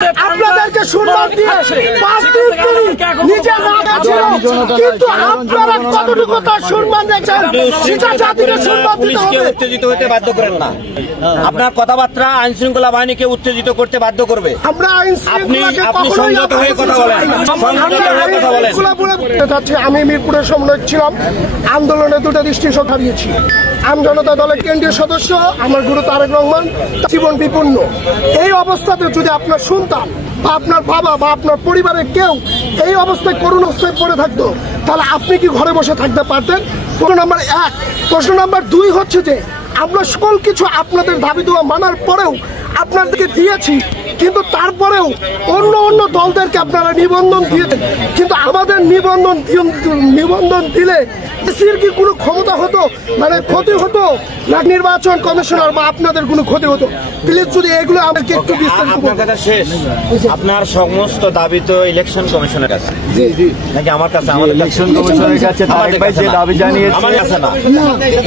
আপনাদেরকে সম্মান দিয়ে 5 দিন নিজে রাখা ছিল, কিন্তু আপনারা কতটুকু তার সম্মান দেখছেন? সেটা জাতিকে সম্মান দিতে হবে। উত্তেজিত হতে বাধ্য করেন না। আপনার কথাবার্তা আইন শৃঙ্খলা বাহিনীকে উত্তেজিত করতে বাধ্য করবে। আমরা আইন আপনি সংযত হয়ে কথা বলেন, আমি মিরপুরের সমন্বয়ক ছিলাম। আন্দোলনে দুটো দৃষ্টিকোণ হারিয়েছি। আম জনতা দলের কেন্দ্রীয় সদস্য আমার গুরু তারেক রহমান, জীবন বিপন্ন। এই অবস্থাতে যদি আপনার সন্তান বা আপনার বাবা বা আপনার পরিবারের কেউ এই অবস্থায় করুণ অবস্থায় পড়ে থাকতো, তাহলে আপনি কি ঘরে বসে থাকতে পারতেন? প্রশ্ন নাম্বার 1। প্রশ্ন নাম্বার 2 হচ্ছে যে আমরা সকল কিছু আপনাদের দাবি দেওয়া মানার পরেও আপনাদেরকে দিয়েছি, কিন্তু তারপরেও অন্য দলদেরকে আপনারা নিবন্ধন দিয়েছেন। কিন্তু আমাদের নিবন্ধন দিলে এসির কি কোনো ক্ষমতা হতো, মানে ক্ষতি হতো না? নির্বাচন কমিশনার বা আপনাদের কোনো ক্ষতি হতো? প্লিজ যদি এগুলো আমাদেরকে একটু বিস্তারিত বলুন। আপনার কথা শেষ। আপনার সমস্ত দাবি তো ইলেকশন কমিশনের কাছে নাকি আমার কাছে? আমাদের ইলেকশন কমিশনের কাছে দাবি জানিয়েছে, আমার কাছে না।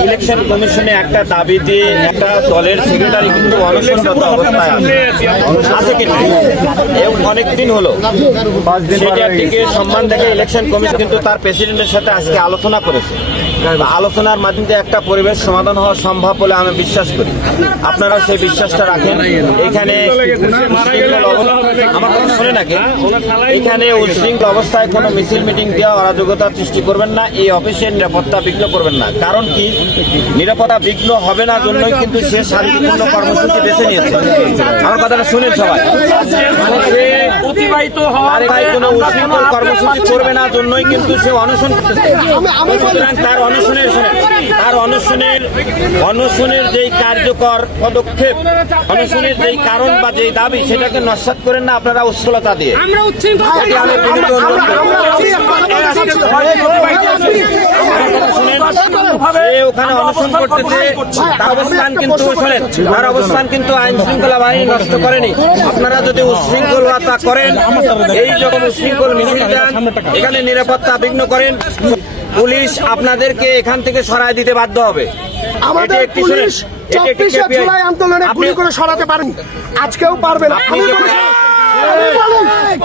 ইলেকশন কমিশনে একটা দাবি দিয়ে একটা দলের সেক্রেটারি কিন্তু অনশনরত অবস্থায় আছে কিন্তু অনেকদিন হলো। সেটাকে সম্মান দেখে ইলেকশন কমিশন কিন্তু তার প্রেসিডেন্টের সাথে আজকে আলোচনা করেছে। আলোচনার মাধ্যমে একটা পরিবেশ সমাধান হওয়া সম্ভব বলে আমি বিশ্বাস করি। আপনারা সেই বিশ্বাসটা রাখেন। এখানে আমার কথা শুনে নাকি, এখানে উচ্ছৃঙ্খল অবস্থায় কোনো মিছিল মিটিং দেওয়া অরাজকতার সৃষ্টি করবেন না। এই অফিসের নিরাপত্তা বিঘ্ন করবেন না। কারণ কি, নিরাপত্তা বিঘ্ন হবে না জন্যই কিন্তু সে শান্তিপূর্ণ কর্মসূচি বেছে নিয়েছে। আমার কথাটা শুনেন সবাই। কোনো উচ্ছৃঙ্খল কর্মসূচি করবে না জন্যই কিন্তু সে অনশন করতেছে। সুতরাং তার অনশনের যেই কার্যকর পদক্ষেপ, অনশনের যেই কারণ বা যেই দাবি, সেটাকে নস্যাৎ করেন না আপনারা উচ্ছলতা দিয়ে। ওখানে অনশন করতেছে, তার অবস্থান কিন্তু আইন শৃঙ্খলা বাহিনী নষ্ট করেনি। আপনারা যদি উচ্ছৃঙ্খলতা করেন, এই যখন উচ্ছৃঙ্খল মিছিল দেন, এখানে নিরাপত্তা বিঘ্ন করেন, পুলিশ আপনাদেরকে এখান থেকে সরায় দিতে বাধ্য হবে। আমাদের পুলিশ 24শে জুলাই আন্দোলনে গুলি করে সরাতে পারেন, আজকেও পারবে না।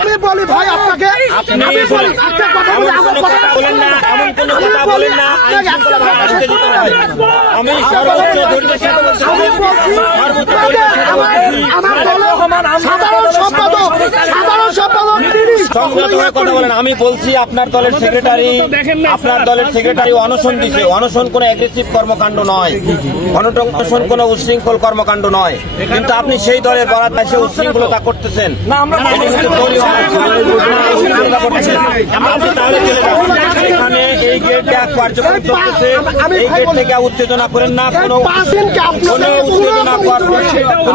আমি বলি ভাই, আপনাকে একটা কথা বলি, এমন কোনো কথা বলেন না। আমি সর্বোচ্চ ধৈর্যের সাথে কথা বলেন। আমি বলছি আপনার দলের সেক্রেটারি অনশন দিছে। অনশন কোন অ্যাগ্রেসিভ কর্মকাণ্ড নয়, অনশন কোন উচ্ছৃঙ্খল কর্মকাণ্ড নয়। কিন্তু আপনি সেই দলের বরাত এসে উচ্ছৃঙ্খলতা করতেছেন। এখানে এই গেট কার্যক্রম চলতেছে, এই গেট থেকে উত্তেজনা করেন না। কোনো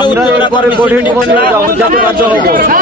উত্তেজনা করেন না।